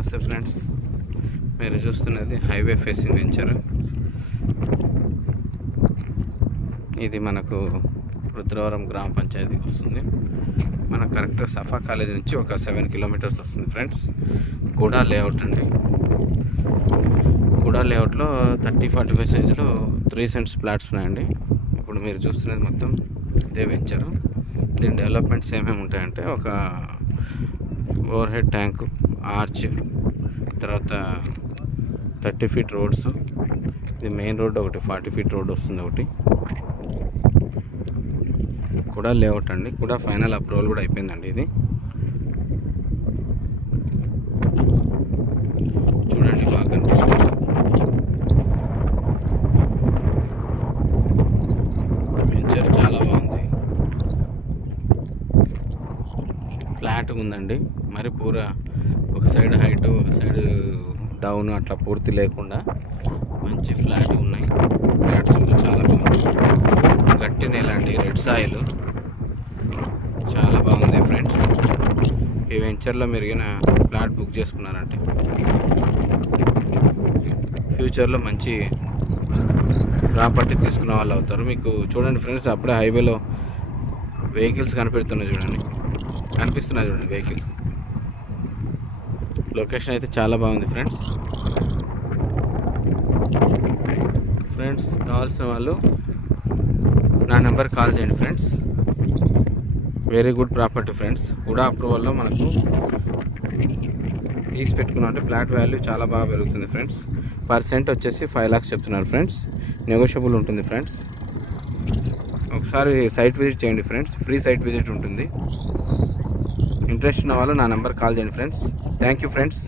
నమస్తే ఫ్రెండ్స్, మీరు చూస్తున్నది హైవే ఫేసింగ్ వెంచర్. ఇది మనకు రుద్రవరం గ్రామ పంచాయతీకి వస్తుంది. మనకు కరెక్ట్గా సఫా కాలేజ్ నుంచి ఒక 7 కిలోమీటర్స్ వస్తుంది ఫ్రెండ్స్. కూడా లేఅవుట్ అండి. కూడా లేఅవుట్లో 30-45 సైజులో 3 సెంట్స్ ప్లాట్స్ ఉన్నాయండి. ఇప్పుడు మీరు చూస్తున్నది మొత్తం ఇదే వెంచరు. దీని డెవలప్మెంట్స్ ఏమేమి ఉంటాయంటే, ఒక ఓవర్ హెడ్ ట్యాంకు, ఆర్చ్, తర్వాత 30 ఫీట్ రోడ్స్, ఇది మెయిన్ రోడ్ ఒకటి 40 ఫీట్ రోడ్ వస్తుంది ఒకటి. కూడా లేఅవుట్ అండి. కూడా ఫైనల్ అప్రూవల్ కూడా అయిపోయిందండి. ఇది చూడండి, బాగా కనిపిస్తుంది. వెంచర్ చాలా బాగుంది. ఫ్లాట్ ఉందండి, మరి పూరా ఒక సైడ్ హైట్ ఒక సైడ్ డౌన్ అట్లా పూర్తి లేకుండా మంచి ఫ్లాట్ ఉన్నాయి. ఫ్లాట్స్ చాలా బాగుంది. గట్టి నేల అండి, రెడ్ సాయిల్, చాలా బాగుంది ఫ్రెండ్స్. ఈ వెంచర్లో మెరుగిన ఫ్లాట్ బుక్ చేసుకున్నారంటే ఫ్యూచర్లో మంచి ప్రాపర్టీ తీసుకున్న వాళ్ళు అవుతారు. మీకు చూడండి ఫ్రెండ్స్, అప్పుడే హైవేలో వెహికల్స్ కనిపిస్తున్నాయి చూడండి. వెహికల్స్. లొకేషన్ అయితే చాలా బాగుంది ఫ్రెండ్స్. కావాల్సిన వాళ్ళు నా నెంబర్ కాల్ చేయండి friends. Very good property friends. కూడా అప్రూవల్లో మనకు తీసి పెట్టుకున్నాం అంటే ఫ్లాట్ వాల్యూ చాలా బాగా పెరుగుతుంది ఫ్రెండ్స్. పర్సెంట్ వచ్చేసి 5 lakhs చెప్తున్నారు ఫ్రెండ్స్. నెగోషియబుల్ ఉంటుంది ఫ్రెండ్స్. ఒకసారి సైట్ విజిట్ చేయండి ఫ్రెండ్స్. ఫ్రీ సైట్ విజిట్ ఉంటుంది. ఇంట్రెస్ట్ ఉన్న వాళ్ళు నా నెంబర్ కాల్ చేయండి ఫ్రెండ్స్. Thank you friends.